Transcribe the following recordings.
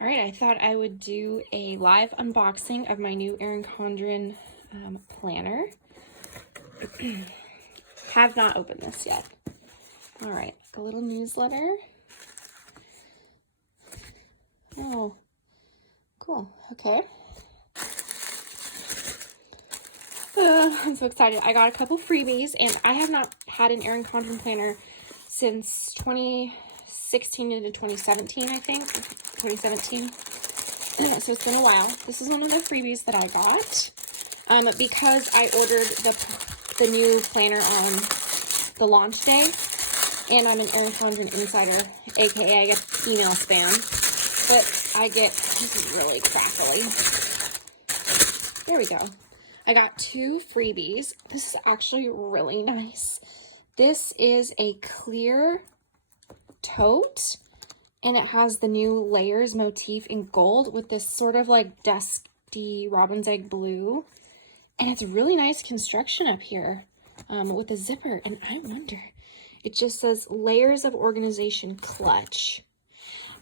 All right, I thought I would do a live unboxing of my new Erin Condren planner. Have not opened this yet. All right, a little newsletter. Oh, cool. Okay. I'm so excited. I got a couple freebies, and I have not had an Erin Condren planner since 2016 into 2017, I think. 2017. So it's been a while. This is one of the freebies that I got because I ordered the new planner on the launch day, and I'm an Erin Condren insider, aka I get email spam, but I get, this is really crackly. There we go. I got 2 freebies. This is actually really nice. This is a clear tote, and it has the new layers motif in gold with this sort of like dusty robin's egg blue. And it's really nice construction up here with a zipper. And I wonder, it just says layers of organization clutch.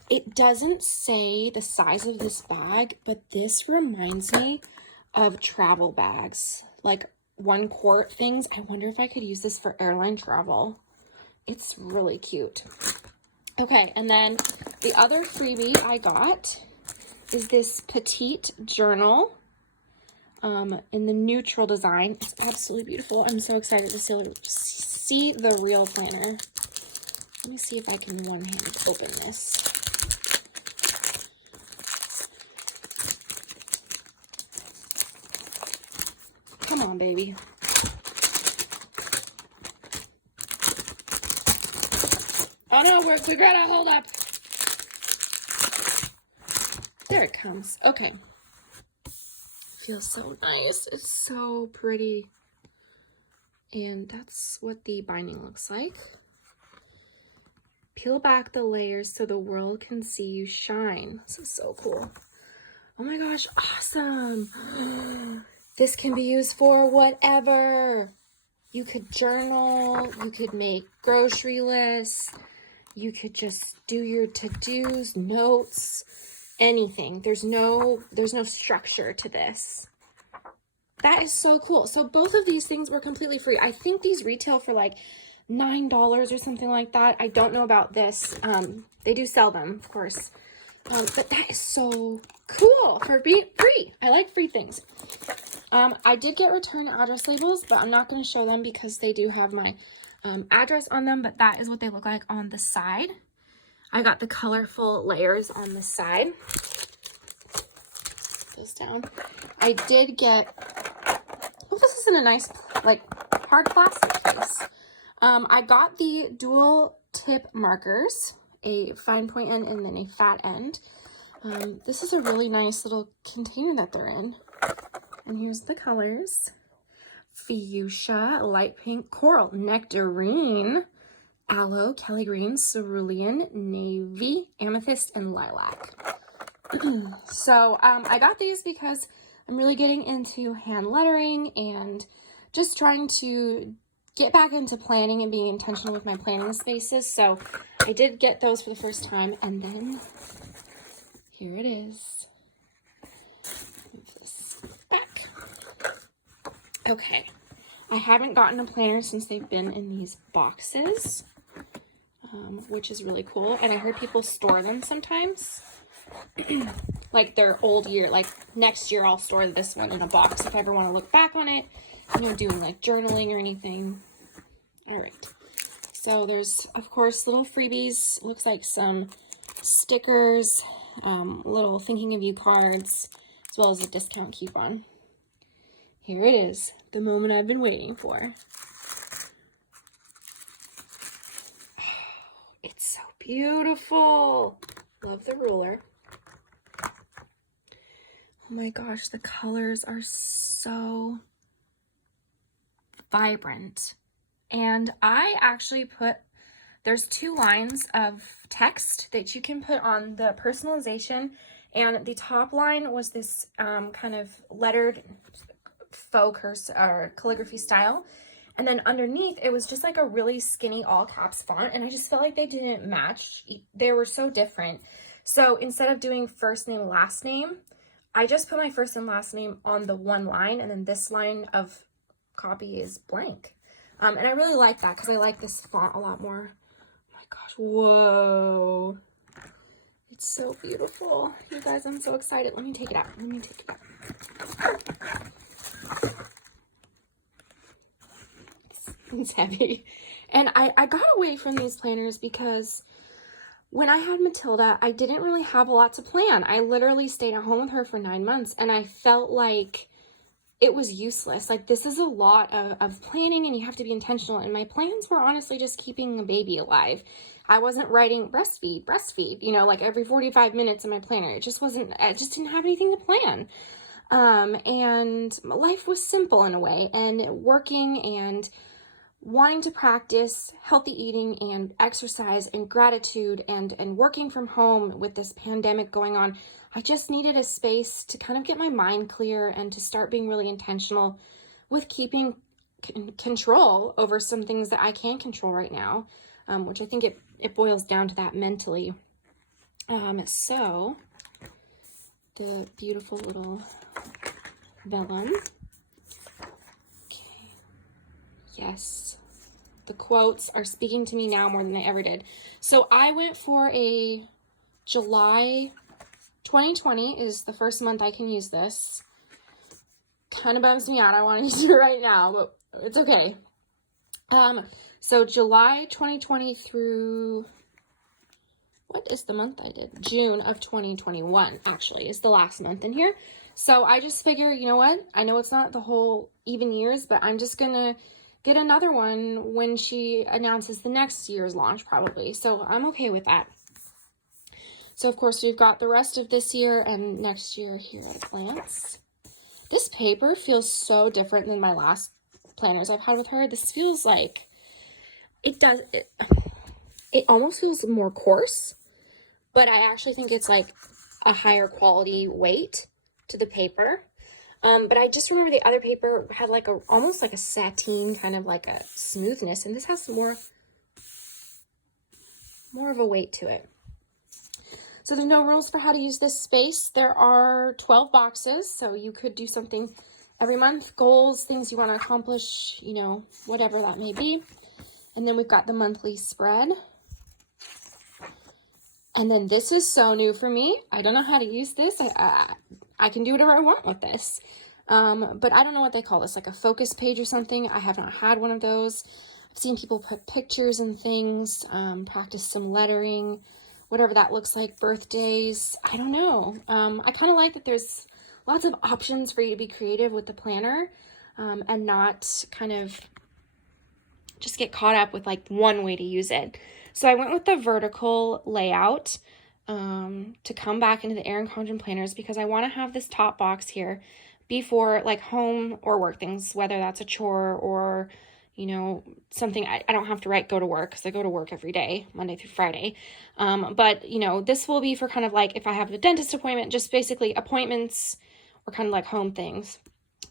It doesn't say the size of this bag, but this reminds me of travel bags, like 1 quart things. I wonder if I could use this for airline travel. It's really cute. Okay, and then the other freebie I got is this petite journal in the neutral design. It's absolutely beautiful. I'm so excited to see the real planner. Let me see if I can one-handed open this. Come on, baby. Oh no, we're gonna hold up. There it comes. Okay. Feels so nice. It's so pretty. And that's what the binding looks like. Peel back the layers so the world can see you shine. This is so cool. Oh my gosh, awesome. This can be used for whatever. You could journal, you could make grocery lists, you could just do your to-dos, notes, anything. There's no structure to this. That is so cool. So both of these things were completely free. I think these retail for like $9 or something like that. I don't know about this. They do sell them, of course. But that is so cool for being free. I like free things. I did get return address labels, but I'm not going to show them because they do have my address on them, but that is what they look like on the side. I got the colorful layers on the side. Put this down. I did get, oh, this is in a nice, like, hard plastic case. I got the dual tip markers, a fine point end and then a fat end. This is a really nice little container that they're in. And here's the colors. Fuchsia, light pink, coral, nectarine, aloe, Kelly green, cerulean, navy, amethyst, and lilac. So I got these because I'm really getting into hand lettering and just trying to get back into planning and being intentional with my planning spaces. So I did get those for the first time, and then here it is. Move this back. Okay, I haven't gotten a planner since they've been in these boxes, which is really cool. And I heard people store them sometimes. Like their old year, like next year I'll store this one in a box if I ever want to look back on it, you know, doing like journaling or anything. All right, so there's of course little freebies. Looks like some stickers, little thinking of you cards, as well as a discount coupon. Here it is, the moment I've been waiting for. Oh, it's so beautiful. Love the ruler. Oh my gosh, the colors are so vibrant. And I actually there's 2 lines of text that you can put on the personalization. And the top line was this kind of lettered faux curse or calligraphy style. And then underneath, it was just like a really skinny all caps font. And I just felt like they didn't match. They were so different. So instead of doing first name, last name, I just put my first and last name on the one line, and then this line of copy is blank. And I really like that because I like this font a lot more. Oh my gosh, whoa. It's so beautiful. You guys, I'm so excited. Let me take it out. Let me take it out. It's heavy. And I got away from these planners because when I had Matilda, I didn't really have a lot to plan. I literally stayed at home with her for 9 months, and I felt like it was useless. Like, this is a lot of planning, and you have to be intentional. And my plans were honestly just keeping a baby alive. I wasn't writing breastfeed, you know, like every 45 minutes in my planner. It just wasn't, I just didn't have anything to plan. And life was simple in a way, and working and wanting to practice healthy eating and exercise and gratitude and working from home with this pandemic going on, I just needed a space to kind of get my mind clear and to start being really intentional with keeping control over some things that I can't control right now, which I think it boils down to that mentally. So the beautiful little vellum. Okay. Yes. The quotes are speaking to me now more than they ever did. So I went for a July 2020 is the first month I can use this. Kind of bums me out. I want to use it right now, but it's okay. So July 2020 through, what is the month I did? June of 2021 actually is the last month in here. So I just figure, you know what? I know it's not the whole even years, but I'm just gonna get another one when she announces the next year's launch probably. So I'm okay with that. So of course we've got the rest of this year and next year here at a glance. This paper feels so different than my last planners I've had with her. This feels like, it almost feels more coarse, but I actually think it's like a higher quality weight to the paper. But I just remember the other paper had like almost like a sateen, kind of like a smoothness, and this has more of a weight to it. So there's no rules for how to use this space. There are 12 boxes, so you could do something every month, goals, things you want to accomplish, you know, whatever that may be. And then we've got the monthly spread. And then this is so new for me. I don't know how to use this. I can do whatever I want with this. But I don't know what they call this, like a focus page or something. I have not had one of those. I've seen people put pictures and things, practice some lettering, whatever that looks like, birthdays. I don't know. I kind of like that there's lots of options for you to be creative with the planner, and not kind of just get caught up with like one way to use it. So I went with the vertical layout to come back into the Erin Condren planners because I want to have this top box here be for like home or work things, whether that's a chore or, you know, something I don't have to write go to work because I go to work every day, Monday through Friday. But, you know, this will be for kind of like if I have a dentist appointment, just basically appointments or kind of like home things.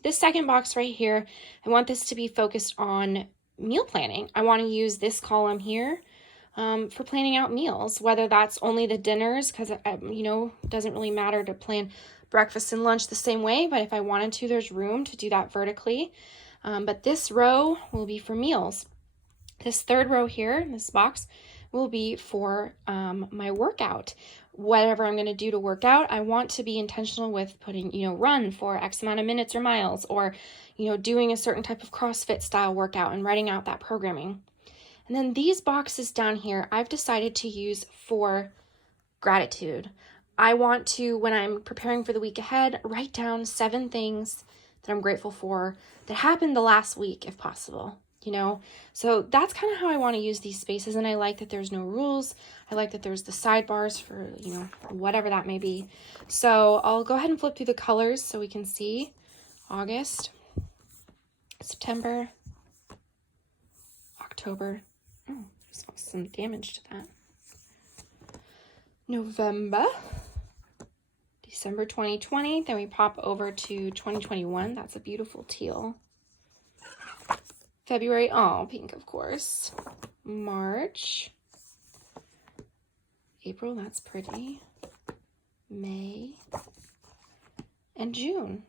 This second box right here, I want this to be focused on meal planning. I want to use this column here for planning out meals, whether that's only the dinners, because, you know, it doesn't really matter to plan breakfast and lunch the same way, but if I wanted to, there's room to do that vertically. But this row will be for meals. This third row here in this box will be for my workout. Whatever I'm going to do to work out, I want to be intentional with putting, you know, run for X amount of minutes or miles, or, you know, doing a certain type of CrossFit style workout and writing out that programming. And then these boxes down here, I've decided to use for gratitude. I want to, when I'm preparing for the week ahead, write down 7 things that I'm grateful for that happened the last week, if possible, you know? So that's kind of how I want to use these spaces. And I like that there's no rules. I like that there's the sidebars for, you know, whatever that may be. So I'll go ahead and flip through the colors so we can see August, September, October. Oh, saw some damage to that. November, December 2020. Then we pop over to 2021. That's a beautiful teal. February, oh, pink, of course. March. April, that's pretty. May, and June.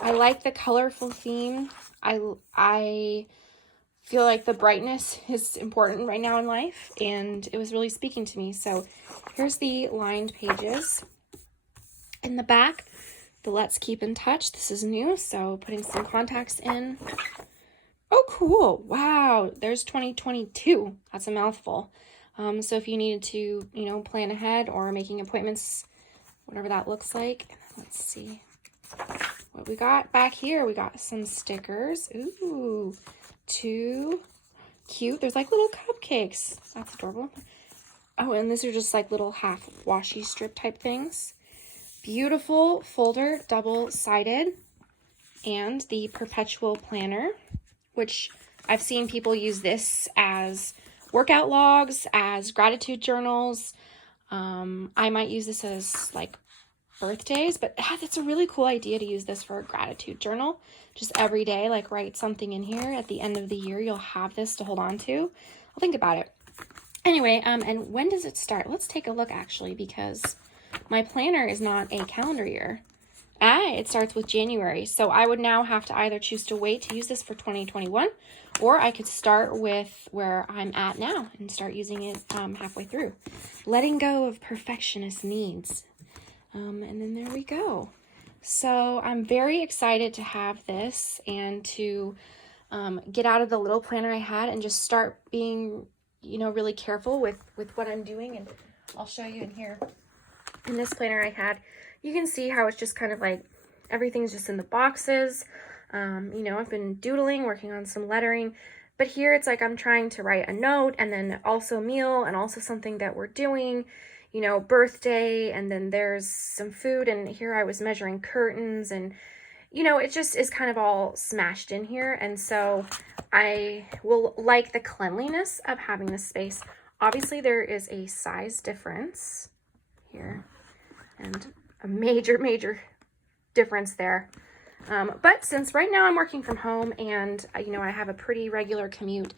I like the colorful theme. I feel like the brightness is important right now in life, and it was really speaking to me. So here's the lined pages. In the back, the Let's Keep in Touch. This is new, so putting some contacts in. Oh, cool. Wow, there's 2022. That's a mouthful. So if you needed to, plan ahead or making appointments, whatever that looks like. Let's see what we got back here. We got some stickers. Ooh, too cute. There's like little cupcakes. That's adorable. Oh, and these are just like little half washi strip type things. Beautiful folder, double-sided, and the perpetual planner, which I've seen people use this as workout logs, as gratitude journals. I might use this as like birthdays, but it's a really cool idea to use this for a gratitude journal. Just every day, like write something in here. At the end of the year, you'll have this to hold on to. I'll think about it. Anyway, and when does it start? Let's take a look actually, because my planner is not a calendar year. It starts with January. So I would now have to either choose to wait to use this for 2021, or I could start with where I'm at now and start using it halfway through. Letting go of perfectionist needs. And then there we go. So I'm very excited to have this and to get out of the little planner I had and just start being, really careful with what I'm doing. And I'll show you in here. In this planner I had, you can see how it's just kind of like everything's just in the boxes. I've been doodling, working on some lettering, but here it's like I'm trying to write a note and then also a meal and also something that we're doing, birthday, and then there's some food, and here I was measuring curtains, and it just is kind of all smashed in here. And so I will like the cleanliness of having this space. Obviously there is a size difference here and a major difference there. But since right now I'm working from home and I have a pretty regular commute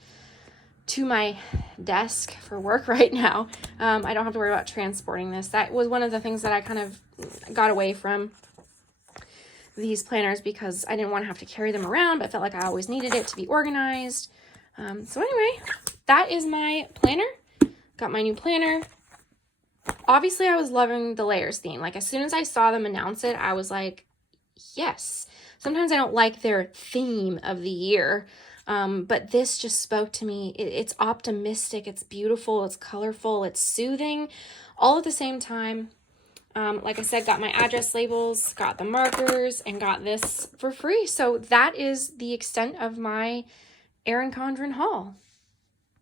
to my desk for work right now, I don't have to worry about transporting this. That was one of the things that I kind of got away from these planners because I didn't want to have to carry them around, but felt like I always needed it to be organized. So anyway, that is my planner. Got my new planner. Obviously, I was loving the layers theme. Like, as soon as I saw them announce it, I was like, yes. Sometimes I don't like their theme of the year, but this just spoke to me. It's optimistic, it's beautiful, it's colorful, it's soothing, all at the same time. Like I said, got my address labels, got the markers, and got this for free. So that is the extent of my Erin Condren haul.